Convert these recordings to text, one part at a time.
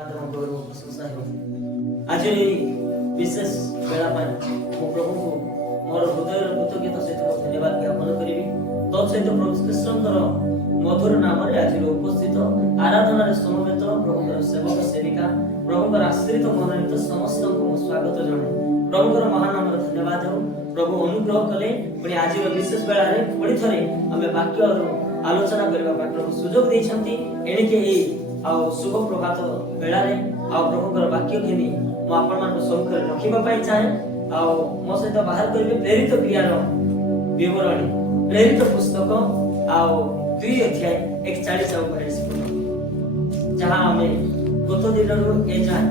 आज विशेष बेला प्रभु को मोर हृदय कृतज्ञता सहित धन्यवाद ज्ञापन करी तत् सहित प्रभु कृष्णकर मधुर नाम आज उपस्थित आराधना समवेत प्रभुकर सेवक सेविका प्रभुकर आश्रित मनोनीत समस्त स्वागत जनाए प्रभुकर महान नाम धन्यवाद हो प्रभु अनुग्रह कले पुणी आज विशेष बेला पुणी थे आम वाक्य आलोचना करने प्रभु सुजोग देछंती एणिके शुभ प्रभात बेला प्रभुकर वाक्य घिनी मु आपण मान सम्मुख रखिबा पई चाहे मो सहित बाहर करिवे प्रेरित क्रियार विवरणी प्रेरित पुस्तक 2 अध्याय 41 और 42 जहां हमें गत दिन ए जाए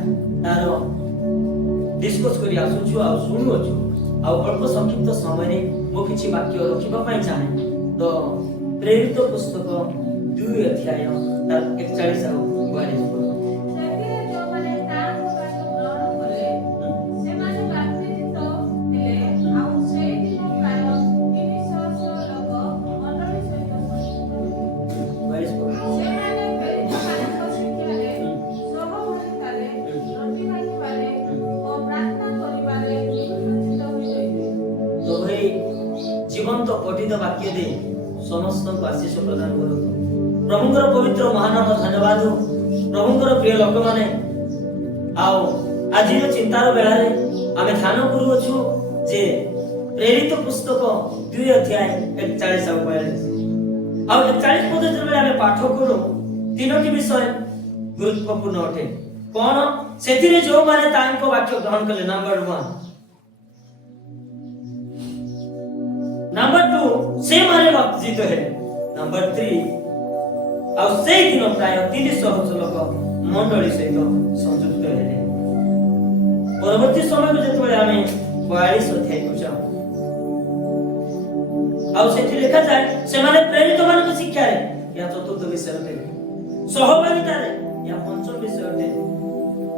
तार डिस्कस करी आसुछु आ सुनुछु आ अल्प संक्षिप्त समय रे मो किछि वाक्य रखिबा पई चाहे तो प्रेरित पुस्तक 2 अध्याय 41 और 42 जीवंत पठित वाक्य दे समस्त को आशीष प्रदान करो प्रभुଙ୍କର पवित्र महानाम धन्यवाद प्रभुଙ୍କର प्रिय लोक माने आओ आज चिंतार बेला रे आमे ध्यान करू अछु जे प्रेरित पुस्तक 2 अध्याय 41 और 42 आ 41 पद जब आमे पाठ करू तीनोटी विषय गुरुत्वपूर्ण अटे कोन सेतिरे जो माने तांको वाक्य ग्रहण कले नंबर 1 नंबर 2 से माने बाप्तिजित है नंबर 3 और से दिन प्राय 300 लोक मंडली सहित संयुक्त हेले परवर्ती समय को जेतबे हमें 42 अध्याय को जाओ और सेठी लिखा जाय से माने प्रेरित मान को शिक्षा रे या चतुर्थ विषय रे सहभागिता रे या पंचम विषय रे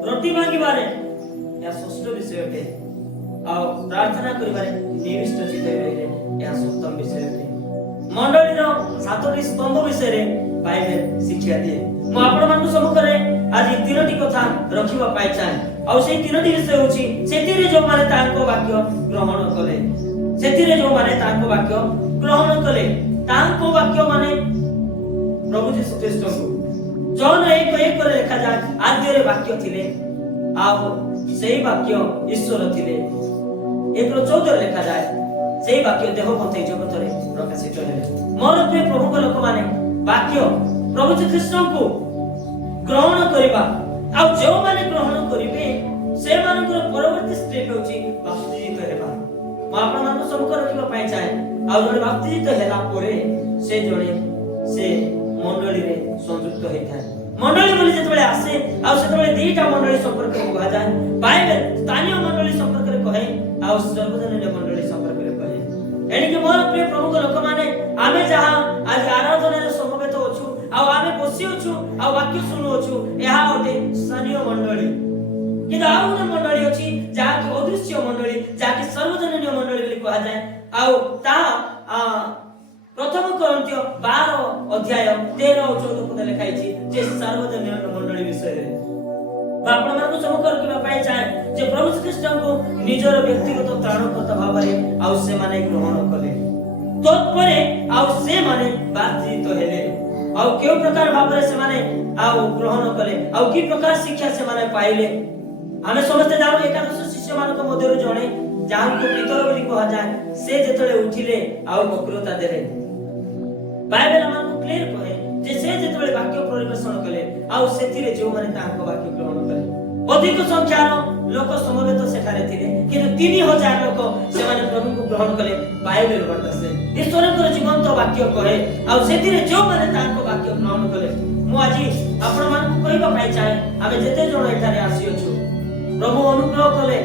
रोटी मांगीबारे या षष्ठ विषय रे और प्रार्थना करिबारे निविष्ट चित्त रे या सप्तम विषय रे मंडली रो सातोटी स्तंभ विषय रे बाइबल शिक्षा दिए मु आपण मान सम्मुख रे आज तीनोटी कथा रखिबा पाइ चाहे और से तीनोटी विषय होची सेतिरे जो माने तांको वाक्य ग्रहण कले सेतिरे जो माने तांको वाक्य ग्रहण कले तांको वाक्य माने प्रभु यीशु ख्रीष्ट को जॉन 1:1 रे लिखा जाय आद्य रे वाक्य थिले आ सेही वाक्य ईश्वर थिले 1:14 लिखा जाय सेही वाक्य देह पथै जगत रे प्रकाशित हेले मोर प्रिय प्रभु को लोक माने वाक्य प्रभु श्री कृष्ण को ग्रहण करिबा आ जो माने ग्रहण करिवे से मानकर परवर्ती स्टेप होची बाप्तिजित हेबा म आपण मान सम्मुख रखिबा पाइ चाहे आ जने बाप्तिजित हेला परे से जने से मंडली रे संयुक्त होइथाय मंडली बोली जेतबेले आसे आ सेतबेले दीटा मंडली संपर्क को कहा जाय बाइबल स्थानीय मंडली संपर्क रे कहे आ सर्वजनीय मंडली संपर्क रे कहे एनी के मोर प्रिय प्रभु को लोक माने आमे जहां आज आराधना रे समवेत होछु आ आमे बसी होछु आ वाक्य सुनु होछु एहा ओटे स्थानीय मंडली किदा आउन मंडली अछि जाकी अदृश्य मंडली जाकी सर्वजनीय मंडली बोली कहा जाय आ ता प्रथम कोरिन्थियो 12 अध्याय 13 और 14 पद लिखाई छी जे सार्वजनीय मंडली विषय रे आपण मानक सम्मुख रखिबा पाइ चाहे जे प्रभु श्री कृष्ण को निजर व्यक्तिगत त्राणकर्ता भाबरे आ से माने ग्रहण कले तत्परे आ से माने बातचीत हेले आ केउ प्रकार भाबरे से माने आ ग्रहण कले आ की प्रकार शिक्षा से माने पाइले हमें समझते जानो एकादश शिष्य मानक मध्य जणे जान को पितर बोली कहा जाय से जेतले उठिले आ वक्रता देले बाइबल हमन को क्लियर कहे जे से जेतले वाक्य परिवेषण कले आ सेतिरे जो माने तांको वाक्य ग्रहण कले अधिक संख्यार लोक समवेत सेठारे थिले किंतु 3000 लोक से माने प्रभु को ग्रहण कले बाइबल बतासे ईश्वरकर जीवंत वाक्य कहे आ सेतिरे जो माने तांको वाक्य ग्रहण कले मु आजी आपण मान को कहिबा पाइ चाहे आमे जेते जण एठारे आसी अछु प्रभु अनुग्रह कले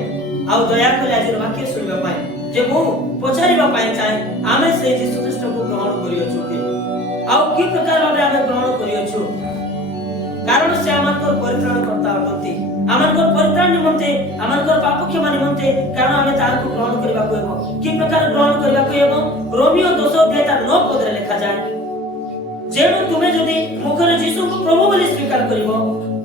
आ दया कले आज वाक्य सुनिबा पाइ जे मु पछारिबा पाइ चाहे आमे से यीशु ख्रीष्ट को ग्रहण करि अछु आ की प्रकार भाबे आमे ग्रहण करि अछु कारण से आमनकर परित्राण करता अटंती आमनकर परित्राण निमंते आमनकर पाप क्षमा निमंते कारण आमे तांको ग्रहण करबा को हेबो की प्रकार ग्रहण करबा को हेबो रोमियो 2 अध्याय 9 पद रे लिखा जाय जेणु तुमे जदी मुखरे यीशु को प्रभु बोली स्वीकार करिवो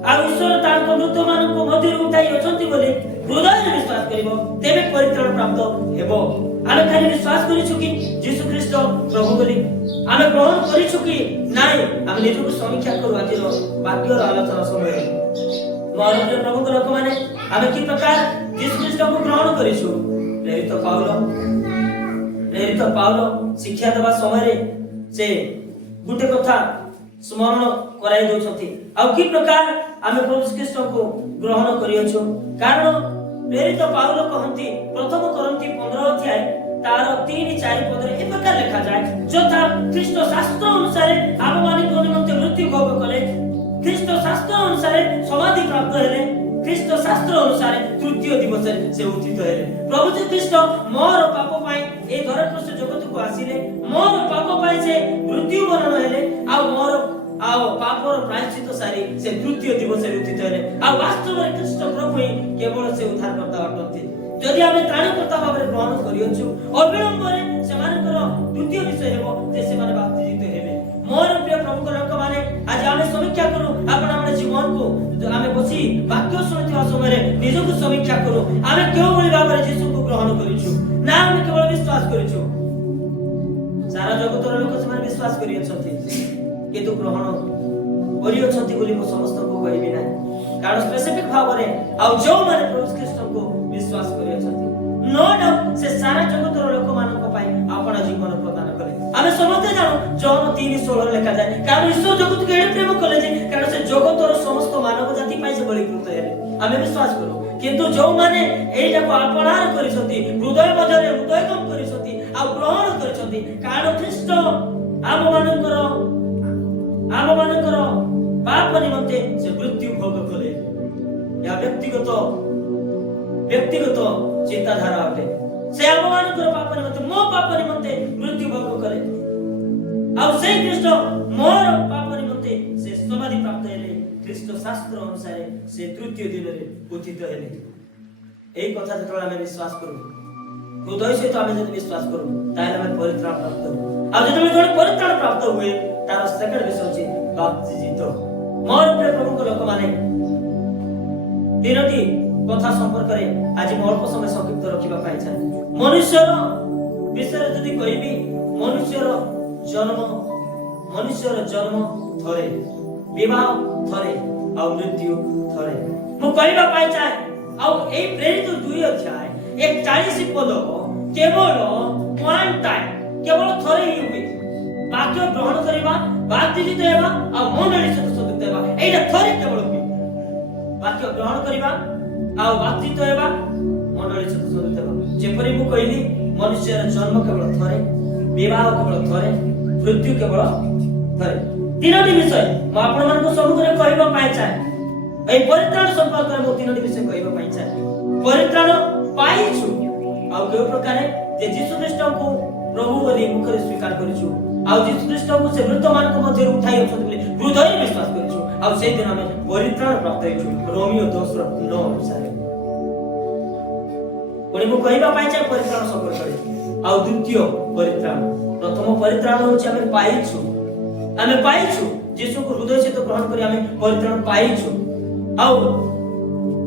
आ ईश्वर तांको ମୃତ ମାନଙ୍କ ମଧ୍ୟରୁ ଉଠାଇ ଅଛନ୍ତି ବୋଲି ହୃଦୟରେ ବିଶ୍ୱାସ କରିବ ତେବେ ପରିତ୍ରାଣ ପ୍ରାପ୍ତ ହେବ। ଆମେ ଖାଲି ବିଶ୍ୱାସ କରିଛୁ କି ଯୀଶୁ ଖ୍ରୀଷ୍ଟ ପ୍ରଭୁ ବୋଲି ଆମେ ଗ୍ରହଣ କରିଛୁ କି ନାଇଁ ଆମେ ନିଜକୁ ସମୀକ୍ଷା କରୁ ଆଜିର ବାକ୍ୟର ଆଲୋଚନା ସମୟରେ। ମୋର ପ୍ରିୟ ପ୍ରଭୁଙ୍କ ଲୋକମାନେ ଆମେ କି ପ୍ରକାର ଯୀଶୁ ଖ୍ରୀଷ୍ଟଙ୍କୁ ଗ୍ରହଣ କରିଛୁ। ପ୍ରେରିତ ପାଉଲ ଶିକ୍ଷା ଦେବା ସମୟରେ ସେ ଗୋଟେ କଥା ସ୍ମରଣ କରାଇ ଦେଉଛନ୍ତି ଆଉ କି ପ୍ରକାର ଆମେ ପ୍ରଭୁ ଖ୍ରୀଷ୍ଟଙ୍କୁ ଗ୍ରହଣ କରିଅଛୁ। କାରଣ ପ୍ରେରିତ ପାଉଲ କହନ୍ତି ପ୍ରଥମ କରନ୍ତି 15 ଅଧ୍ୟାୟ ତାର 3-4 ପଦରେ ଏ ପ୍ରକାର ଲେଖାଯାଏ ଯଥା ଖ୍ରୀଷ୍ଟ ଶାସ୍ତ୍ର ଅନୁସାରେ ଆମମାନଙ୍କ ନିମନ୍ତେ ମୃତ୍ୟୁ ଭୋଗ କଲେ, ଖ୍ରୀଷ୍ଟ ଶାସ୍ତ୍ର ଅନୁସାରେ ସମାଧି ପ୍ରାପ୍ତ ହେଲେ, ଖ୍ରୀଷ୍ଟ ଶାସ୍ତ୍ର ଅନୁସାରେ ତୃତୀୟ ଦିବସରେ ସେ ଉତ୍ଥିତ ହେଲେ। ପ୍ରଭୁ ଯୀଶୁ ଖ୍ରୀଷ୍ଟ ମୋର ପାପ ପାଇଁ ଏ ଧରାପୃଷ୍ଠ ଜଗତକୁ ଆସିଲେ, ମୋର ପାପ ପାଇଁ ସେ ମୃତ୍ୟୁ ବରଣ ହେଲେ ଆଉ ପାପର ପ୍ରାୟଶ୍ଚିତ ସାରି ସେ ତୃତୀୟ ଦିବସରେ ଉତ୍ଥିତ ହେଲେ। ଆଉ ବାସ୍ତବରେ ଖ୍ରୀଷ୍ଟ ପ୍ରଭୁ ହିଁ କେବଳ ସେ ଉଦ୍ଧାରକର୍ତ୍ତା ଅଟନ୍ତି। ଯଦି ଆମେ ତ୍ରାଣକର୍ତ୍ତା ଭାବରେ ଗ୍ରହଣ କରିଅଛୁ ଅବିଳମ୍ବରେ ସେମାନଙ୍କର ଦ୍ୱିତୀୟ ବିଷୟ ହେବ ଯେ ସେମାନେ ବାପ୍ତିଜିତ ହେବେ। ମୋର ପ୍ରିୟ ପ୍ରଭୁଙ୍କ ଲୋକମାନେ ଆଜି ଆମେ ସମୀକ୍ଷା କରୁ ଆପଣ ଜୀବନକୁ ଆମେ ବସି ବାକ୍ୟ ଶୁଣୁଥିବା ସମୟରେ ନିଜକୁ ସମୀକ୍ଷା କରୁ ଆମେ କେଉଁଭଳି ଭାବରେ ଯୀଶୁଙ୍କୁ ଗ୍ରହଣ କରିଛୁ ନା ଆମେ କେବଳ ବିଶ୍ୱାସ କରିଛୁ। ସାରା ଜଗତର ଲୋକ ସେମାନେ ବିଶ୍ୱାସ କରିଅଛନ୍ତି କିନ୍ତୁ ଗ୍ରହଣ କରିଅଛନ୍ତି ବୋଲି ମୁଁ ସମସ୍ତଙ୍କୁ କହିବି ନାହିଁ। କାରଣ ସ୍ପେସିଫିକ ଭାବରେ ଆଉ ଯେଉଁମାନେ ପ୍ରଭୁ ଖ୍ରୀଷ୍ଟଙ୍କୁ ବିଶ୍ୱାସ କରିଅଛନ୍ତି नो डाउट से सारा जगतर ଲୋକମାନଙ୍କ ପାଇଁ ଆପଣ ଜୀବନ ପ୍ରଦାନ କଲେ। ଆମେ ସମସ୍ତେ ଜାଣୁ ଜହନ 3:16 ଲେଖା ଯାଏ କାରଣ ଈଶ୍ୱର ଜଗତକୁ ଏତେ ପ୍ରେମ କଲେ ଯେ କାରଣ ସେ ଜଗତର ସମସ୍ତ ମାନବ ଜାତି ପାଇଁ ସେ ବଳିକୃତ ହେଲେ। ଆମେ ବିଶ୍ୱାସ କରୁ କିନ୍ତୁ ଯେଉଁମାନେ ଏଇଟାକୁ ଆପଣାର କରିଛନ୍ତି ହୃଦୟ ମଧ୍ୟରେ ହୃଦୟଙ୍ଗମ କରିଛନ୍ତି ଆଉ ଗ୍ରହଣ କରିଛନ୍ତି କାରଣ ଖ୍ରୀଷ୍ଟ ଆମମାନଙ୍କର ପାପ ନିମନ୍ତେ ସେ ମୃତ୍ୟୁ ଭୋଗ କଲେ। ଏହା ବ୍ୟକ୍ତିଗତ ଚିନ୍ତାଧାରା ଅଟେ। ସେ ଆମମାନଙ୍କର ପାପ ନିମନ୍ତେ ମୋ ପାପ ନିମନ୍ତେ ମୃତ୍ୟୁ ଭୋଗ କଲେ ଆଉ ସେଇ ଖ୍ରୀଷ୍ଟ ମୋର ପାପ ନିମନ୍ତେ ସେ ସମାଧି ପ୍ରାପ୍ତ ହେଲେ। ଖ୍ରୀଷ୍ଟ ଶାସ୍ତ୍ର ଅନୁସାରେ ସେ ତୃତୀୟ ଦିନରେ ଉତ୍ଥିତ ହେଲେ। এই কথা যেତେବେଳେ ଆମେ ବିଶ୍ୱାସ କରୁ ହୃଦୟ ସହିତ ଆମେ ଯଦି ବିଶ୍ୱାସ କରୁ ତାହେଲେ ଆମେ ପରିତ୍ରାଣ ପ୍ରାପ୍ତ ହଉ। ଆଉ ଯେତେବେଳେ ଜଣେ ପରିତ୍ରାଣ ପ୍ରାପ୍ତ ହୁଏ ତାର ସେକେଣ୍ଡ ବିଷୟ ହେଉଛି ବାପ୍ତିଜିତ। ମୋର ପ୍ରିୟ ପ୍ରଭୁଙ୍କ ଲୋକମାନେ ତିନୋଟି କଥା ସମ୍ପର୍କରେ ଆଜି ମୁଁ ଅଳ୍ପ ସମୟ ସଂକ୍ଷିପ୍ତ ରଖିବା ପାଇଁ ଚାହେଁ। ମନୁଷ୍ୟର ବିଷୟରେ ଯଦି କହିବି ମନୁଷ୍ୟର ଜନ୍ମ ଥରେ, ବିବାହ ଥରେ ଆଉ ମୃତ୍ୟୁ ଥରେ। ମୁଁ କହିବା ପାଇଁ ଚାହେଁ ଆଉ এই ପ୍ରେରିତ 2 ଅଧ୍ୟାୟ 41 ପଦ କେବଳ one time କେବଳ ଥରେ ହିଁ ହୁଏ। ବାକ୍ୟ ଗ୍ରହଣ କରିବା, ବାପ୍ତିଜିତ ହେବା ଆଉ ମଣ୍ଡଳୀ ସହିତ ସଂଯୁକ୍ତ ହେବା ଏଇଟା ଥରେ କେବଳ ହୁଏ। ବାକ୍ୟ ଗ୍ରହଣ କରିବା ଆଉ ବାପ୍ତିଜିତ ହେବା ମଣ୍ଡଳୀ ସହିତ ସଂଯୁକ୍ତ ହେବା। ଯେପରି ମୁଁ କହିଲି ମନୁଷ୍ୟର ଜନ୍ମ କେବଳ ଥରେ, ବିବାହ କେବଳ ଥରେ, ମୃତ୍ୟୁ କେବଳ ଥରେ। ତିନୋଟି ବିଷୟ ମୁଁ ଆପଣମାନଙ୍କ ସମ୍ମୁଖରେ କହିବା ପାଇଁ ଚାହେଁ। এই ପରିତ୍ରାଣ ସମ୍ପର୍କରେ ମୁଁ ତିନୋଟି ବିଷୟ କହିବା ପାଇଁ ଚାହେଁ। ପରିତ୍ରାଣ ପାଇଛୁ ଆଉ କେଉଁ ପ୍ରକାରେ ଯେ ଯୀଶୁ ଖ୍ରୀଷ୍ଟଙ୍କୁ ପ୍ରଭୁ ବୋଲି ମୁଖରେ ସ୍ୱୀକାର କରିଛୁ ଆଉ ଯୀଶୁ ଖ୍ରୀଷ୍ଟଙ୍କୁ ସେ ମୃତମାନଙ୍କ ମଧ୍ୟରୁ ଉଠାଇ ଅଛନ୍ତି ବୋଲି ହୃଦୟରେ ବିଶ୍ୱାସ କରିଛୁ ଆଉ ସେଇଦିନ ଆମେ ପରିତ୍ରାଣ ପ୍ରାପ୍ତ ହେଇଛୁ ରୋମିଓ 10:9 ଅନୁସାରେ। ପୁଣି ମୁଁ କହିବା ପାଇଁ ଚାହେଁ ପରିତ୍ରାଣ ସମ୍ପର୍କରେ ଆଉ ଦ୍ୱିତୀୟ ପରିତ୍ରାଣ। ପ୍ରଥମ ପରିତ୍ରାଣ ହେଉଛି ଆମେ ପାଇଛୁ ଯୀଶୁଙ୍କୁ ହୃଦୟ ସହିତ ଗ୍ରହଣ କରି ଆମେ ପରିତ୍ରାଣ ପାଇଛୁ। ଆଉ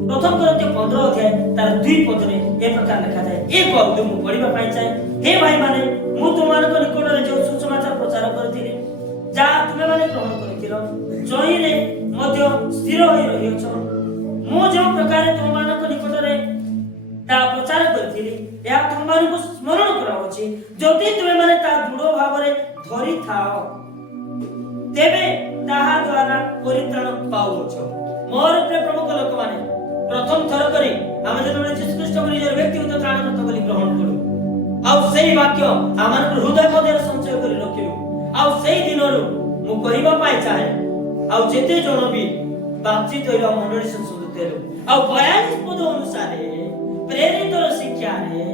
ପ୍ରଥମ କରନ୍ଥୀୟ 15 ଅଧ୍ୟାୟ ତାର 2 ପଦରେ ଏ ପ୍ରକାର ଲେଖାଯାଏ। ଏ ପଦ ମୁଁ ପଢିବା ପାଇଁ ଚାହେଁ। ହେ ଭାଇମାନେ ମୁଁ ତୁମମାନଙ୍କ ନିକଟରେ ଯେଉଁ ସୁସମାଚାର ପ୍ରଚାର କରିଥିଲି ଯାହା ତୁମେମାନେ ଗ୍ରହଣ କରିଥିଲ ଜହିରେ ମଧ୍ୟ ସ୍ଥିର ହୋଇ ରହିଅଛ। ମୁଁ ଯେଉଁ ପ୍ରକାର ତୁମମାନଙ୍କ ନିକଟରେ ତାହା ପ୍ରଚାର କରିଥିଲି ଏହା ତୁମମାନଙ୍କୁ ସ୍ମରଣ କରାଉଛି। ଯଦି ତୁମେମାନେ ତାହା ଦୃଢ଼ ଭାବରେ ଧରିଥାଅ ତେବେ ତାହା ଦ୍ୱାରା ପରିତ୍ରାଣ ପାଉଅଛ। ମୋର ପ୍ରିୟ ପ୍ରଭୁଙ୍କ ଲୋକମାନେ ପ୍ରଥମ ଥର କରି ଆମେ ଯେତେବେଳେ ଯୀଶୁ ଖ୍ରୀଷ୍ଟଙ୍କୁ ନିଜର ବ୍ୟକ୍ତିଗତ ତ୍ରାଣକର୍ତ୍ତା ବୋଲି ଗ୍ରହଣ କଲୁ ଆଉ ସେଇ ବାକ୍ୟ ଆମମାନଙ୍କ ହୃଦୟ ମଧ୍ୟରେ ସଞ୍ଚୟ କରି ରଖିଲୁ ଆଉ ସେଇ ଦିନରୁ ମୁଁ କହିବା ପାଇଁ ଚାହେଁ ଆଉ ଯେତେ ଜଣ ବି ବାପ୍ତିଜିତ ହେଲୁ ଆଉ ମଣ୍ଡଳୀ ସହିତ ସଂଯୁକ୍ତ ହେଲୁ ଆଉ 42 ପଦ ଅନୁସାରେ ପ୍ରେରିତର ଶିକ୍ଷାରେ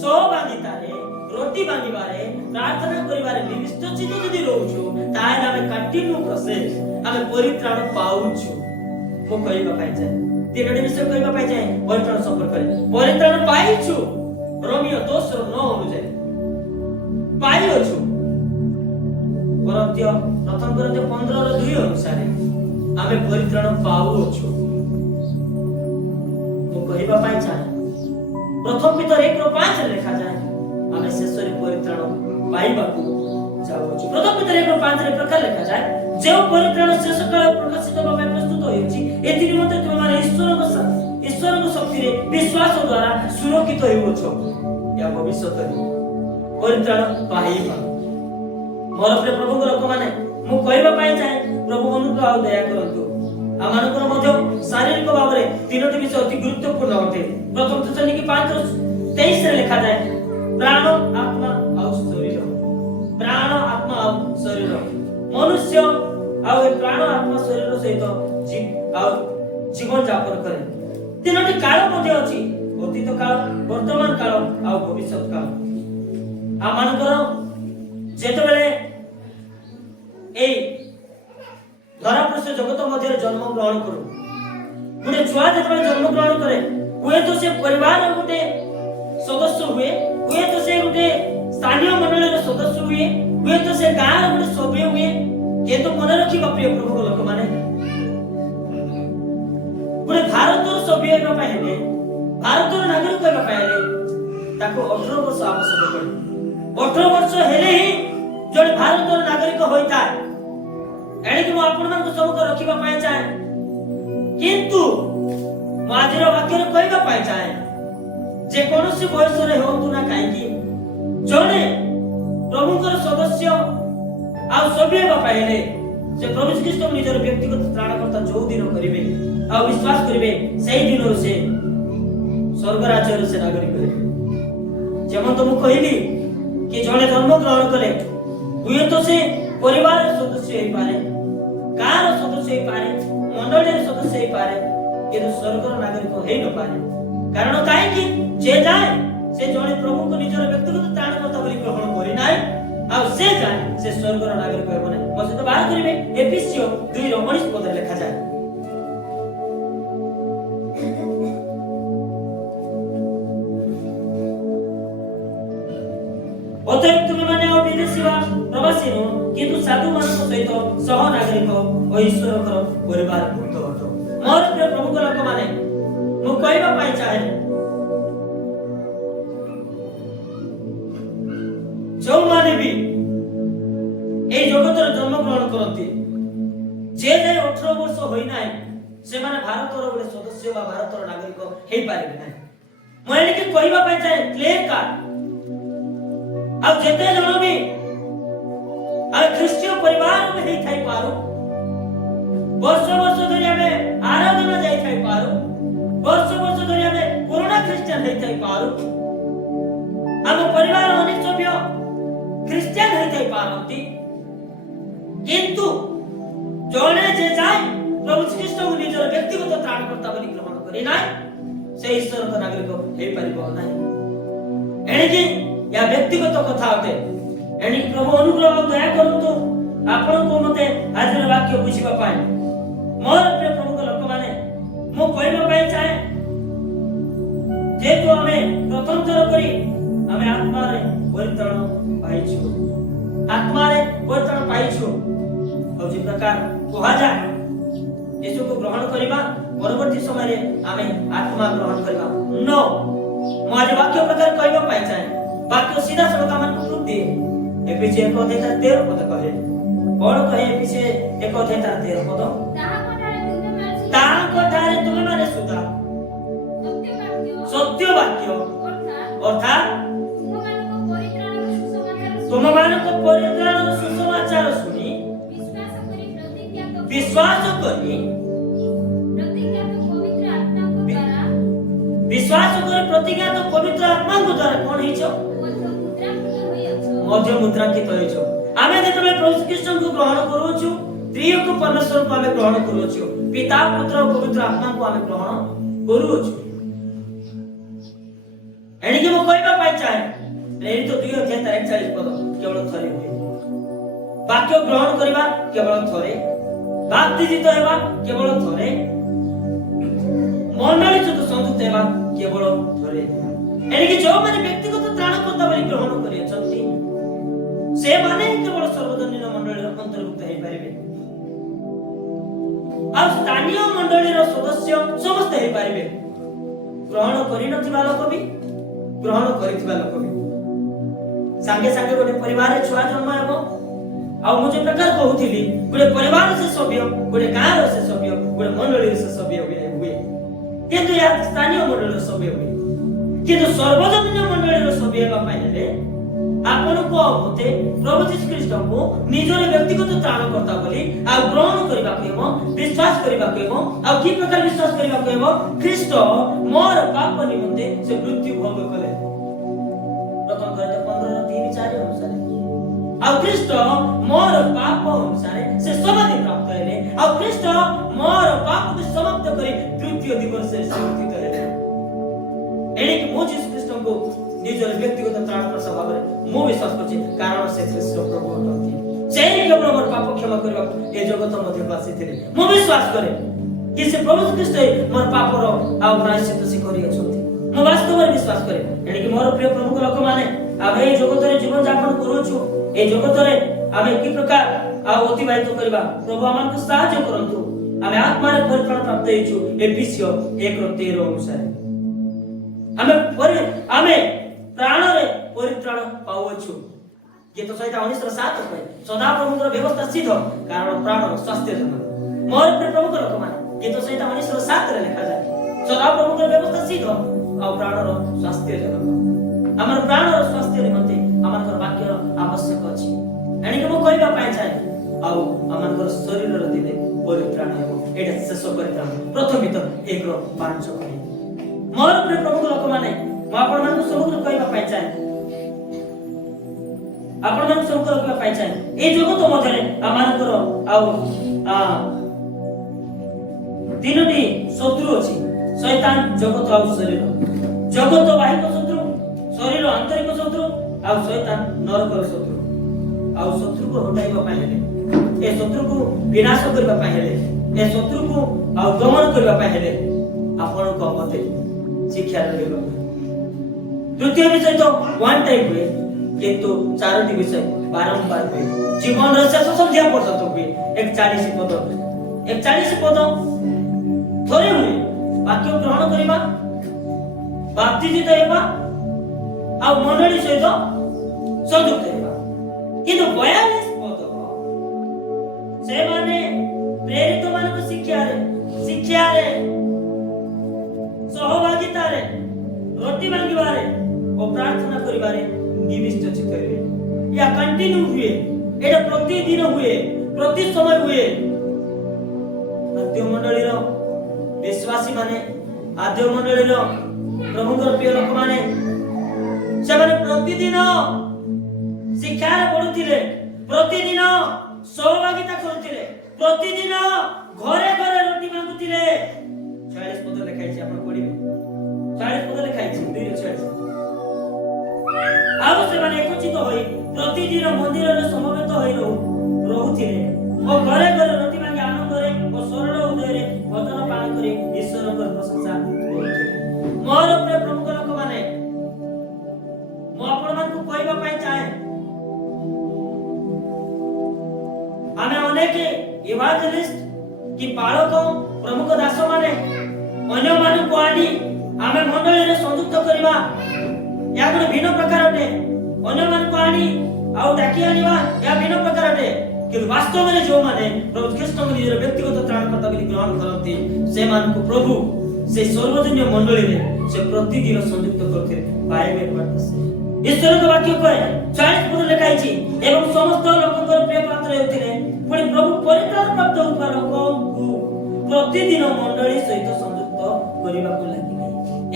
ସହଭାଗିତାରେ ରୋଟି ଭାଙ୍ଗିବାରେ ପ୍ରାର୍ଥନା କରିବାରେ ନିଶ୍ଚିତ ଯଦି ରହୁଛୁ ତାହେଲେ ଆମେ କଣ୍ଟିନ୍ୟୁ ପ୍ରୋସେସ ଆମେ ପରିତ୍ରାଣ ପାଉଛୁ। ମୁଁ କହିବା ପାଇଁ ଚାହେଁ ତିନୋଟି ବିଷୟ କହିବା ପାଇଁ ଚାହେଁ ପରିତ୍ରାଣ ସମ୍ପର୍କରେ। ପରିତ୍ରାଣ ପାଇଛୁ ରୋମିଓ 10:9 ଅନୁଯାୟୀ ପାଇଅଛୁ। ପ୍ରଥମ କରନ୍ଥୀୟ 15:2 ଅନୁସାରେ ଆମେ ପରିତ୍ରାଣ ପାଉଅଛୁ। କହିବା ପାଇଁ ଚାହେଁ। ପ୍ରଥମ ପିତର 1:5 ରେ ଲେଖାଯାଏ ଆମେ ଶେଷରେ ପରିତ୍ରାଣ ପାଇବାକୁ ଯାଉଛୁ। ପ୍ରଥମ ପିତର 1:5 ରେ ପ୍ରକାର ଲେଖାଯାଏ ଯେଉଁ ପରିତ୍ରାଣ ଶେଷ କାଳ ପ୍ରକାଶିତ ହେବା ପାଇଁ ପ୍ରସ୍ତୁତ ହେଉଛି ଏଥି ନିମନ୍ତେ ତୁମେମାନେ ଈଶ୍ୱରଙ୍କ ଶକ୍ତିରେ ବିଶ୍ୱାସ ଦ୍ୱାରା ସୁରକ୍ଷିତ ହେଉଅଛ। ଏହା ଭବିଷ୍ୟତରେ ପରିତ୍ରାଣ ପାଇବା। ମୋର ପ୍ରିୟ ପ୍ରଭୁଙ୍କ ଲୋକମାନେ ମୁଁ କହିବା ପାଇଁ ଚାହେଁ ପ୍ରଭୁ ଅନୁଗ୍ରହ ଆଉ ଦୟା କରନ୍ତୁ। ଆମମାନଙ୍କର ମଧ୍ୟ ଶାରୀରିକ ଭାବରେ ତିନୋଟି ବିଷୟ ଅତି ଗୁରୁତ୍ୱପୂର୍ଣ୍ଣ ଅଟେ। ପ୍ରଥମ ତେସଲୋନିକେ 5:23 ରେ ଲେଖାଯାଏ ପ୍ରାଣ ଆତ୍ମା ଆଉ ଶରୀର। ପ୍ରାଣ ଆତ୍ମା ଆଉ ଶରୀର ମନୁଷ୍ୟ ଆଉ ଏ ପ୍ରାଣ ଆତ୍ମା ଶରୀର ସହିତ ଜୀବନ ଯାପନ କରେ। ତିନୋଟି କାଳ ମଧ୍ୟ ଅଛି, ଅତୀତ କାଳ, ବର୍ତ୍ତମାନ କାଳ ଆଉ ଭବିଷ୍ୟତ କାଳ। ଆମମାନଙ୍କର ଯେତେବେଳେ এই ଧରାପୃଷ୍ଠ ଜଗତ ମଧ୍ୟରେ ଜନ୍ମ ଗ୍ରହଣ କରୁ, ଗୋଟେ ଛୁଆ ଯେତେବେଳେ ଜନ୍ମ ଗ୍ରହଣ କରେ ହୁଏତ ସେ ପରିବାରର ଗୋଟେ ସଦସ୍ୟ ହୁଏ, ହୁଏତ ସେ ଗୋଟେ ସ୍ଥାନୀୟ ମଣ୍ଡଳୀର ସଦସ୍ୟ ହୁଏ, ହୁଏତ ସେ ଗାଁର ଗୋଟେ ସଭ୍ୟ ହୁଏ। କିନ୍ତୁ ମନେ ରଖିବା ପ୍ରିୟ ପ୍ରଭୁଙ୍କ ଲୋକମାନେ ଗୋଟେ ଭାରତର ସଭ୍ୟ ହେବା ପାଇଁ ହେଲେ, ଭାରତର ନାଗରିକ ହେବା ପାଇଁ ହେଲେ ତାକୁ 18 ବର୍ଷ ଆବଶ୍ୟକ ପଡେ। 18 ବର୍ଷ ହେଲେ ହିଁ ଜଣେ ଭାରତର ନାଗରିକ ହୋଇଥାଏ। ଏଣିକି ମୁଁ ଆପଣମାନଙ୍କୁ ସବୁକୁ ରଖିବା ପାଇଁ ଚାହେଁ, କିନ୍ତୁ ମୁଁ ଆଜିର ବାକ୍ୟରେ କହିବା ପାଇଁ ଚାହେଁ ଯେ କୌଣସି ବୟସରେ ହୁଅନ୍ତୁ ନା କାହିଁକି ଜଣେ ପ୍ରଭୁଙ୍କର ସଦସ୍ୟ ଆଉ ସଭ୍ୟ ହେବା ପାଇଁ ହେଲେ ସେ ପ୍ରଭୁ ଖ୍ରୀଷ୍ଟ ନିଜର ବ୍ୟକ୍ତିଗତ ତ୍ରାଣକର୍ତ୍ତା ଯୋଉ ଦିନ କରିବେ ଆଉ ବିଶ୍ୱାସ କରିବେ ସେହି ଦିନରୁ ସେ ସ୍ୱର୍ଗ ରାଜ୍ୟର ସେ ନାଗରିକ ହେବେ। ଯେମନ୍ତ ମୁଁ କହିଲି କି ଜଣେ ଜନ୍ମ ଗ୍ରହଣ କଲେ ହୁଏତ ସେ ପରିବାରର ସଦସ୍ୟ ହେଇପାରେ, ଗାଁର ସଦସ୍ୟ ହେଇପାରେ, ମଣ୍ଡଳୀର ସଦସ୍ୟ ହେଇପାରେ, କିନ୍ତୁ ସ୍ୱର୍ଗର ନାଗରିକ ହେଇନପାରେ। କାରଣ କାହିଁକି ଯେ ଯାଏ ସେ ଜଣେ ପ୍ରଭୁଙ୍କୁ ନିଜର ବ୍ୟକ୍ତିଗତ ତ୍ରାଣକର୍ତ୍ତା ବୋଲି ଗ୍ରହଣ କରିନାହିଁ ଆଉ ସେ ଯାଏ ସେ ସ୍ୱର୍ଗର ନାଗରିକ ହେବ ନାହିଁ। ମୋ ସହିତ ବାହାର କରିବେ ଏଫେସୀୟ 2:19 ପଦରେ ଲେଖାଯାଏ ଅତଏବ ତୁମେମାନେ ଆଉ ବିଦେଶୀ ବା ପ୍ରବାସୀ ନୁହଁ, କିନ୍ତୁ ସାଧୁମାନଙ୍କ ସହିତ ସହ ନାଗରିକ ଓ ଈଶ୍ୱରଙ୍କର ପରିବାରଭୁକ୍ତ ଅଟ। ମୋର ପ୍ରିୟ ପ୍ରଭୁଙ୍କ ଲୋକମାନେ ମୁଁ କହିବା ପାଇଁ ଚାହେଁ ଯେଉଁମାନେ ବି এই ଜଗତରେ ଜନ୍ମଗ୍ରହଣ କରନ୍ତି ଯେ ଯାଏ 18 ବର୍ଷ ହୋଇନାହିଁ ସେମାନେ ଭାରତର ଗୋଟେ ସଦସ୍ୟ ବା ଭାରତର ନାଗରିକ ହେଇପାରିବେ ନାହିଁ। ମୁଁ ଏଣିକି କହିବା ପାଇଁ ଚାହେଁ କ୍ଲିୟର କାଟ ଆଉ ଯେତେ ଜଣ ବି ଆମେ ଖ୍ରୀଷ୍ଟୀୟ ପରିବାରରେ ହେଇଥାଇ ପାରୁ, ବର୍ଷ ବର୍ଷ ଧରି ଆମେ ଆରାଧନା ଯାଇଥାଇ ପାରୁ, ବର୍ଷ ବର୍ଷ ଧରି ଆମେ ପୁରୁଣା ଖ୍ରୀଷ୍ଟିଆନ ହେଇଥାଇ ପାରୁ, ଆମ ପରିବାର ଅନେକ ସଭ୍ୟ ଖ୍ରୀଷ୍ଟିଆନ ହେଇଥାଇ ପାରନ୍ତି, କିନ୍ତୁ ଜଣେ ଯେ ଯାଏ ପ୍ରଭୁ ଖ୍ରୀଷ୍ଟଙ୍କୁ ନିଜର ବ୍ୟକ୍ତିଗତ ତ୍ରାଣକର୍ତ୍ତା ବୋଲି ଗ୍ରହଣ କରି ନାହିଁ ସେ ଈଶ୍ୱରଙ୍କ ନାଗରିକ ହେଇପାରିବ ନାହିଁ। ଏଣିକି ଏହା ବ୍ୟକ୍ତିଗତ କଥା ଅଟେ। ଏଣିକି ପ୍ରଭୁ ଅନୁଗ୍ରହ ଆଉ ଦୟା କରନ୍ତୁ ଆପଣଙ୍କୁ ମତେ ଆଜିର ବାକ୍ୟ ବୁଝିବା ପାଇଁ। ମୋର ପ୍ରିୟ ପ୍ରଭୁଙ୍କ ଲୋକମାନେ ମୁଁ କହିବା ପାଇଁ ଚାହେଁ ଯେହେତୁ ଆମେ ପ୍ରଥମ ଥର କରି ଆମେ ଆତ୍ମାରେ ପରିତ୍ରାଣ ପାଇଛୁ, ଆତ୍ମାରେ ପରିତ୍ରାଣ ପାଇଛୁ ଆଉ ଯେ ପ୍ରକାର କୁହାଯାଏ ଯୀଶୁକୁ ଗ୍ରହଣ କରିବା ପରବର୍ତ୍ତୀ ସମୟରେ ଆମେ ଆତ୍ମା ଗ୍ରହଣ କରିବା नो। ମୁଁ ଆଜି ବାକ୍ୟ ପ୍ରକାର କହିବା ପାଇଁ ଚାହେଁ ବାକ୍ୟ ସିଧାସଳଖ ଆମକୁ ପ୍ରୁଫ ଦିଏ। ଏଫେସୀୟ 1:13 ପଦ କହେ, କଣ କହେ ଏଫେସୀୟ 1:13 ପଦ? ତାହାଙ୍କଠାରେ ତୁମେମାନେ ସୁଦ୍ଧା ସତ୍ୟ ବାକ୍ୟ ଅର୍ଥାତ୍ ତୁମମାନଙ୍କ ପରିତ୍ରାଣର ସୁସମାଚାର ଶୁଣି ବିଶ୍ୱାସ କରି ପ୍ରତିଜ୍ଞାତ ପବିତ୍ର ଆତ୍ମାଙ୍କ ଦ୍ୱାରା କଣ ହେଇଛ? ମଧ୍ୟ ମୁଦ୍ରାଙ୍କିତ ହେଇଛ। ଆମେ ଯେତେବେଳେ ପ୍ରଭୁ ଖ୍ରୀଷ୍ଟଙ୍କୁ ଗ୍ରହଣ କରୁଛୁ, ତ୍ରିଏକ ପରମେଶ୍ୱରଙ୍କୁ ଆମେ ଗ୍ରହଣ କରୁଛୁ, ପିତା ପୁତ୍ର ଓ ପବିତ୍ର ଆତ୍ମାଙ୍କୁ ଆମେ ଗ୍ରହଣ କରୁଛୁ। ଏଣିକି ମୁଁ କହିବା ପାଇଁ ଚାହେଁ ପ୍ରେରିତ 2:41 ପଦ କେବଳ ଥରେ ହୁଏ। ବାକ୍ୟ ଗ୍ରହଣ କରିବା କେବଳ ଥରେ, ବାପ୍ତିଜିତ ହେବା କେବଳ ଥରେ, ମଣ୍ଡଳୀ ସହିତ ସଂଯୁକ୍ତ ହେବା କେବଳ ଥରେ। ଏଣିକି ଯେଉଁମାନେ ବ୍ୟକ୍ତିଗତ ତ୍ରାଣକର୍ତ୍ତା ବୋଲି ଗ୍ରହଣ କରିଛନ୍ତି ସେମାନେ କେବଳ ସର୍ବଜନୀନ ମଣ୍ଡଳୀର ଅନ୍ତର୍ଭୁକ୍ତ ହେଇପାରିବେ ଆଉ ସ୍ଥାନୀୟ ମଣ୍ଡଳୀର ସଦସ୍ୟ ସମସ୍ତେ ହେଇପାରିବେ। ଗ୍ରହଣ କରିନଥିବା ଲୋକ ବି ଗ୍ରହଣ କରିଥିବା ଲୋକ ବି ସାଙ୍ଗେ ସାଙ୍ଗେ ଗୋଟେ ପରିବାରରେ ଛୁଆ ଜନ୍ମ ହେବ ଆଉ ମୁଁ ଯେ ପ୍ରକାର କହୁଥିଲି ଗୋଟେ ପରିବାର ସେ ସଭ୍ୟ ଗୋଟେ ଗାଁର ସେ ସଭ୍ୟ ଗୋଟେ ମଣ୍ଡଳୀର ସେ ସଭ୍ୟ ହୁଏ କିନ୍ତୁ ଏହା ସ୍ଥାନୀୟ ମଣ୍ଡଳୀର ସଭ୍ୟ ହୁଏ କିନ୍ତୁ ସର୍ବଜନୀନ ମଣ୍ଡଳୀର ସଭ୍ୟ ହେବା ପାଇଁ ହେଲେ ଆପଣଙ୍କୁ ଆଉ ମତେ ପ୍ରଭୁ ଯୀଶୁ ଖ୍ରୀଷ୍ଟଙ୍କୁ ନିଜର ବ୍ୟକ୍ତିଗତ ତ୍ରାଣକର୍ତ୍ତା ବୋଲି ଆଉ ଗ୍ରହଣ କରିବାକୁ ହେବ ବିଶ୍ୱାସ କରିବାକୁ ହେବ ଆଉ କି ପ୍ରକାର ବିଶ୍ୱାସ କରିବାକୁ ହେବ ଖ୍ରୀଷ୍ଟ ମୋର ପାପ ନିମନ୍ତେ ସେ ମୃତ୍ୟୁ ଭୋଗ କଲେ ପ୍ରଥମ କରିନ୍ଥ 15:3-4 ଅନୁସାରେ ଆଉ ଖ୍ରୀଷ୍ଟ ମୋର ପାପ ଅନୁସାରେ ସେ ସମାଧି ପ୍ରାପ୍ତ ହେଲେ ଆଉ ଖ୍ରୀଷ୍ଟ ମୋର ପାପକୁ ସମାପ୍ତ କରି ତୃତୀୟ ଦିବସରେ ସେ ଉତ୍ଥିତ ହେଲେ ଏଣିକି ମୁଁ ଯୀଶୁ ଖ୍ରୀଷ୍ଟଙ୍କୁ ନିଜର ବ୍ୟକ୍ତିଗତ ତ୍ରାଣକର୍ତ୍ତା ଭାବରେ ମୁଁ ବିଶ୍ୱାସ କରୁଛି କାରଣ ସେ ଖ୍ରୀଷ୍ଟ ପ୍ରଭୁ ଅଟନ୍ତି ସେ କେବଳ ମୋର ପାପ କ୍ଷମା କରିବାକୁ ଏ ଜଗତ ମଧ୍ୟକୁ ଆସିଥିଲେ ମୁଁ ବିଶ୍ୱାସ କରେ କି ସେ ପ୍ରଭୁ ଖ୍ରୀଷ୍ଟ ମୋର ପାପର ଆଉ ପ୍ରାୟଶ୍ଚିତ୍ତ ସେ କରିଅଛନ୍ତି ମୁଁ ବାସ୍ତବରେ ବିଶ୍ୱାସ କରେ ଏଣିକି ମୋର ପ୍ରିୟ ପ୍ରଭୁଙ୍କ ଲୋକମାନେ ଆମେ এই জগତରେ ଜୀବନ ଯାପନ କରୁଛୁ এই ଜଗତରେ ଆମେ କି ପ୍ରକାର ଆଉ ଅତିବାହିତ କରିବା ପ୍ରଭୁ ଆମକୁ ସାହାଯ୍ୟ କରନ୍ତୁ ଆମେ ଆତ୍ମାରେ ପରିତ୍ରାଣ ପ୍ରାପ୍ତ ହେଇଛୁ ଏଫେସୀୟ 1:13 ଅନୁସାରେ ଆମେ ପ୍ରାଣରେ ପରିତ୍ରାଣ ପାଉଛୁ ଗୀତ ସହିତ 19:7 ପାଇଁ ସଦା ପ୍ରଭୁଙ୍କର ବ୍ୟବସ୍ଥା ସିଦ୍ଧ କାରଣ ପ୍ରାଣର ସ୍ୱାସ୍ଥ୍ୟ ଜନ ମୋର ପ୍ରିୟ ପ୍ରଭୁଙ୍କ ଲୋକମାନେ ଗୀତ ସହିତ 19:7 ରେ ଲେଖାଯାଏ ସଦା ପ୍ରଭୁଙ୍କର ବ୍ୟବସ୍ଥା ସିଦ୍ଧ ଆଉ ପ୍ରାଣର ସ୍ୱାସ୍ଥ୍ୟ ଜନ ଆମର ପ୍ରାଣର ସ୍ୱାସ୍ଥ୍ୟ ନିମନ୍ତେ ଆମର ବାକ୍ୟର ଆବଶ୍ୟକ ଅଛି ଏଣିକି ମୁଁ କହିବା ପାଇଁ ଚାହେଁ ଆଉ ଆମର ଶରୀରର ଦିନେ ପରିତ୍ରାଣ ହେବ ଏଇଟା ଶେଷ ପରିତ୍ରାଣ ପ୍ରଥମ ଗୀତ 1:5 ପାଇଁ ମୋର ପ୍ରିୟ ପ୍ରଭୁଙ୍କ ଲୋକମାନେ ମୁଁ ଆପଣମାନଙ୍କୁ ସମୁଦ୍ର କହିବା ପାଇଁ ଚାହେଁ ଆପଣମାନଙ୍କୁ ସମୁଦ୍ର କହିବା ପାଇଁ ଚାହେଁ এই ଜଗତ ମଧ୍ୟରେ ଆମମାନଙ୍କର ଆଉ ତିନୋଟି ଶତ୍ରୁ ଅଛି ଶୈତାନ ଜଗତ ଆଉ ଶରୀର ଜଗତ ବାହିକ ଶତ୍ରୁ ଶରୀର ଆନ୍ତରିକ ଶତ୍ରୁ ଆଉ ଶୈତାନ ନରକର ଶତ୍ରୁ ଆଉ ଶତ୍ରୁକୁ ହଟାଇବା ପାଇଁ ହେଲେ ଏ ଶତ୍ରୁକୁ ବିନାଶ କରିବା ପାଇଁ ହେଲେ ଏ ଶତ୍ରୁକୁ ଆଉ ଦମନ କରିବା ପାଇଁ ହେଲେ ଆପଣଙ୍କ ମତେ ଶିକ୍ଷା ରହିବ ତୃତୀୟ ବିଷୟ ତ ୱାନ୍ ଟାଇମ୍ ହୁଏ କିନ୍ତୁ ଚାରୋଟି ବିଷୟ ବାରମ୍ବାର ହୁଏ ଜୀବନର ଶେଷ ସନ୍ଧ୍ୟା ପର୍ଯ୍ୟନ୍ତ ହୁଏ 41 ପଦ ଥରେ ହୁଏ ବାକ୍ୟ ଗ୍ରହଣ କରିବା ବାପ୍ତିଜିତ ହେବା ଆଉ ମଣ୍ଡଳୀ ସହିତ ସଂଯୁକ୍ତ ହେବା କିନ୍ତୁ 42 ପଦ ସେମାନେ ପ୍ରେରିତ ମାନଙ୍କ ଶିକ୍ଷାରେ ସହଭାଗିତାରେ ରୋଟି ଭାଙ୍ଗିବାରେ ଓ ପ୍ରାର୍ଥନା କରିବାରେ ନିବିଷ୍ଟ ଚିତ୍ତ ହେବେ ଏହା କଣ୍ଟିନ୍ୟୁ ହୁଏ এটা ପ୍ରତିଦିନ ହୁଏ ପ୍ରତି ସମୟ ହୁଏ ଆଦ୍ୟ ମଣ୍ଡଳୀର ବିଶ୍ୱାସୀ ମାନେ ଆଦ୍ୟ ମଣ୍ଡଳୀର ପ୍ରଭୁଙ୍କର ପ୍ରିୟ ଲୋକମାନେ ସେମାନେ ପ୍ରତିଦିନ ଶିକ୍ଷାରେ ପଢୁଥିଲେ ପ୍ରତିଦିନ ସହଭାଗିତା କରୁଥିଲେ ପ୍ରତିଦିନ ଘରେ ଘରେ ରୋଟି ଭାଙ୍ଗୁଥିଲେ 40 ପଦ ଲେଖାଇଛି ଆପଣ ପଢିବେ 40 ପଦ ଲେଖାଇଛି 2:40 ଆଉ ସେମାନେ ଏକତ୍ରିତ ହୋଇ ପ୍ରତିଦିନ ମନ୍ଦିରରେ ସମବେତ ହୋଇ ରହୁଥିଲେ ଓ ଘରେ ଘରେ ରୋଟି ଭାଙ୍ଗି ଆନନ୍ଦରେ ଓ ସରଳ ହୃଦୟରେ ଭଜନ ପାଳନ କରି ଈଶ୍ୱରଙ୍କ ପ୍ରଶଂସା କରୁଥିଲେ ମୋର ପ୍ରିୟ ପ୍ରଭୁଙ୍କ ଲୋକମାନେ ମୁଁ ଆପଣମାନଙ୍କୁ କହିବା ପାଇଁ ଚାହେଁ ଆମେ ଅନେକ ଇଭାଞ୍ଜେଲିଷ୍ଟ କି ପାଳକ ପ୍ରମୁଖ ଦାସ ମାନେ ଅନ୍ୟମାନଙ୍କୁ ଆଣି ଆମେ ମଣ୍ଡଳୀରେ ସଂଯୁକ୍ତ କରିବା ଏହା ଗୋଟେ ଭିନ୍ନ ପ୍ରକାର ଅଟେ ଅନ୍ୟମାନଙ୍କୁ ଆଣି ଆଉ ଡାକି ଆଣିବା ଏହା ଭିନ୍ନ ପ୍ରକାର ଅଟେ କିନ୍ତୁ ବାସ୍ତବରେ ଯେଉଁମାନେ ପ୍ରଭୁ ଖ୍ରୀଷ୍ଟଙ୍କୁ ନିଜର ବ୍ୟକ୍ତିଗତ ତ୍ରାଣକର୍ତ୍ତା ବୋଲି ଗ୍ରହଣ କରନ୍ତି ସେମାନଙ୍କୁ ପ୍ରଭୁ ସେ ସର୍ବଜନୀୟ ମଣ୍ଡଳୀରେ ସେ ପ୍ରତିଦିନ ସଂଯୁକ୍ତ କରୁଥିଲେ ଈଶ୍ୱରଙ୍କ ବାକ୍ୟ କହେ 40 ପଦ ଲେଖାଇଛି ଏବଂ ସମସ୍ତ ଲୋକଙ୍କର ପ୍ରିୟ ପାତ୍ର ହେଉଥିଲେ ପୁଣି ପ୍ରଭୁ ପରିତ୍ରାଣ ପ୍ରାପ୍ତ ହେଉଥିବା ଲୋକଙ୍କୁ ପ୍ରତିଦିନ ମଣ୍ଡଳୀ ସହିତ ସଂଯୁକ୍ତ କରିବାକୁ ଲାଗିଲେ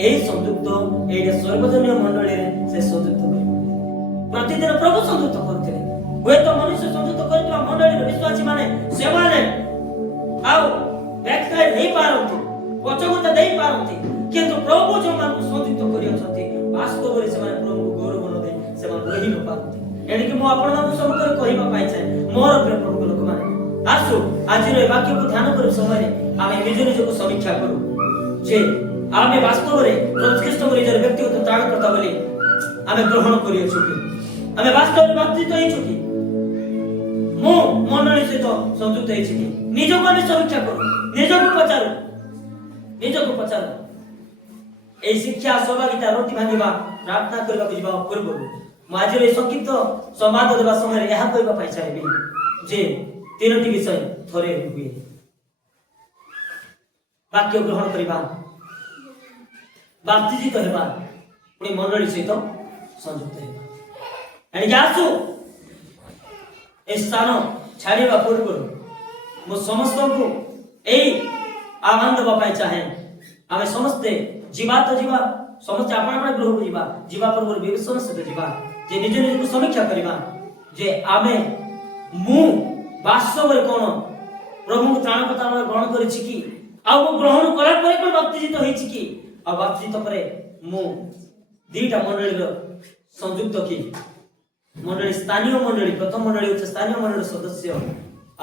ଏହି ସଂଯୁକ୍ତ ଏଇଟା ସର୍ବଜନୀୟ ମଣ୍ଡଳୀରେ ସେ ସଂଯୁକ୍ତ କରିଥିଲେ ପ୍ରତିଦିନ ପ୍ରଭୁ ସଂଯୁକ୍ତ କରୁଥିଲେ ହୁଏତ ମନୁଷ୍ୟ ସଂଯୁକ୍ତ କରିଥିବା ମଣ୍ଡଳୀର ବିଶ୍ୱାସୀ ମାନେ ସେମାନେ ଆଉ ବ୍ୟାକସାଇଡ୍ ହେଇପାରନ୍ତି ପଛଘୁଞ୍ଚା ଦେଇପାରନ୍ତି କିନ୍ତୁ ପ୍ରଭୁ ଯେଉଁମାନଙ୍କୁ ସଂଯୁକ୍ତ କରିଅଛନ୍ତି ବାସ୍ତବରେ ସେମାନେ ପ୍ରଭୁଙ୍କୁ ଗୌରବ ନ ଦେଇ ସେମାନେ ରହି ନ ପାରନ୍ତି ଏଣିକି ମୁଁ ଆପଣମାନଙ୍କୁ ସବୁବେଳେ କହିବା ପାଇଁ ଚାହେଁ ମୋର ପ୍ରିୟ ପ୍ରଭୁଙ୍କ ଲୋକମାନେ ଆସୁ ଆଜିର ଏ ବାକ୍ୟକୁ ଧ୍ୟାନ କରିବା ସମୟରେ ଆମେ ନିଜ ନିଜକୁ ସମୀକ୍ଷା କରୁ ଯେ ଆମେ ବାସ୍ତବରେ ପ୍ରଭୁ ଖ୍ରୀଷ୍ଟଙ୍କୁ ନିଜର ବ୍ୟକ୍ତିଗତ ତ୍ରାଣକର୍ତ୍ତା ବୋଲି ଆମେ ଗ୍ରହଣ କରିଅଛୁ କି ଆମେ ବାସ୍ତବରେ ବାପ୍ତିତ ହେଇଛୁ କି ମୁଁ ମଣ୍ଡଳୀ ସହିତ ସଂଯୁକ୍ତ ହେଇଛି କି ନିଜକୁ ଆମେ ସମୀକ୍ଷା କରୁ ନିଜକୁ ପଚାରୁ এই শিক্ষা সহভাগিতা রটি ভাঙিবা প্রার্থনা କରିବାକୁ ଯିବା ପୂର୍ବରୁ ମୁଁ ଆଜିର এই ସଂକ୍ଷିପ୍ତ ସମ୍ବାଦ ଦେବା ସମୟରେ ଏହା କହିବା ପାଇଁ ଚାହିଁବି ଯେ ତିନୋଟି ବିଷୟ ଥରେ ହୁଏ। ବାକ୍ୟ ଗ୍ରହଣ କରିବା, ବାପ୍ତିଜିତ ହେବା, ପୁଣି ମଣ୍ଡଳୀ ସହିତ ସଂଯୁକ୍ତ ହେବା। ଏଣିକି ଆସୁ ଏ ସ୍ଥାନ ଛାଡ଼ିବା ପୂର୍ବରୁ ମୁଁ ସମସ୍ତଙ୍କୁ ଏଇ ଆହ୍ୱାନ ଦେବା ପାଇଁ ଚାହେଁ, ଆମେ ସମସ୍ତେ ଯିବା ତ ଯିବା, ସମସ୍ତେ ଆପଣ ଆପଣ ଗୃହକୁ ଯିବା ପୂର୍ବରୁ ବିବେଚନା ସହିତ ଯିବା ଯେ ନିଜ ନିଜକୁ ସମୀକ୍ଷା କରିବା ଯେ ମୁଁ ବାସ୍ତବରେ କ'ଣ ପ୍ରଭୁଙ୍କୁ ତ୍ରାଣକର୍ତ୍ତା ଭାବେ ଗ୍ରହଣ କରିଛି କି, ଆଉ ମୁଁ ଗ୍ରହଣ କଲା ପରେ କ'ଣ ବାପ୍ତିଜିତ ହେଇଛି କି, ଆଉ ବାପ୍ତିଜିତ ପରେ ମୁଁ ଦୁଇଟା ମଣ୍ଡଳୀର ସଂଯୁକ୍ତ କି, ମଣ୍ଡଳୀ ସ୍ଥାନୀୟ ମଣ୍ଡଳୀ, ପ୍ରଥମ ମଣ୍ଡଳୀ ହେଉଛି ସ୍ଥାନୀୟ ମଣ୍ଡଳୀର ସଦସ୍ୟ,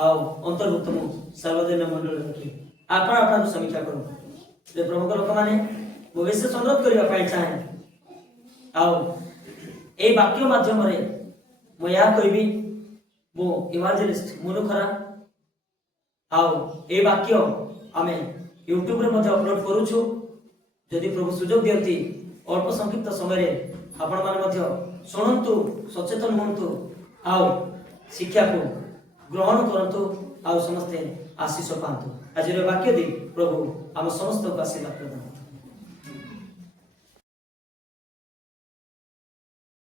ଆଉ ଅନ୍ତର୍ଭୁକ୍ତ ମୁଁ ସାର୍ବଜନୀନ ମଣ୍ଡଳୀର କି। ଆପଣ ଆପଣଙ୍କୁ ସମୀକ୍ଷା କରୁ ଯେ ପ୍ରଭୁଙ୍କ ଲୋକମାନେ ମୁଁ ବିଶେଷ ଅନୁରୋଧ କରିବା ପାଇଁ ଚାହେଁ, ଆଉ এই ବାକ୍ୟ ମାଧ୍ୟମରେ ମୁଁ ଏହା କହିବି, ମୁଁ ଇଭାଞ୍ଜେଲିଷ୍ଟ ମୁନୁ ଖରା, ଆଉ এই ବାକ୍ୟ ଆମେ ୟୁଟ୍ୟୁବରେ ମଧ୍ୟ ଅପଲୋଡ କରୁଛୁ। ଯଦି ପ୍ରଭୁ ସୁଯୋଗ ଦିଅନ୍ତି ଅଳ୍ପ ସଂକ୍ଷିପ୍ତ ସମୟରେ ଆପଣମାନେ ମଧ୍ୟ ଶୁଣନ୍ତୁ, ସଚେତନ ହୁଅନ୍ତୁ, ଆଉ ଶିକ୍ଷାକୁ ଗ୍ରହଣ କରନ୍ତୁ, ଆଉ ସମସ୍ତେ ଆଶୀଷ ପାଆନ୍ତୁ। ଆଜିର ବାକ୍ୟ ଦେଇ ପ୍ରଭୁ ଆମ ସମସ୍ତଙ୍କୁ ଆଶୀର୍ବାଦ ପ୍ରଦାନ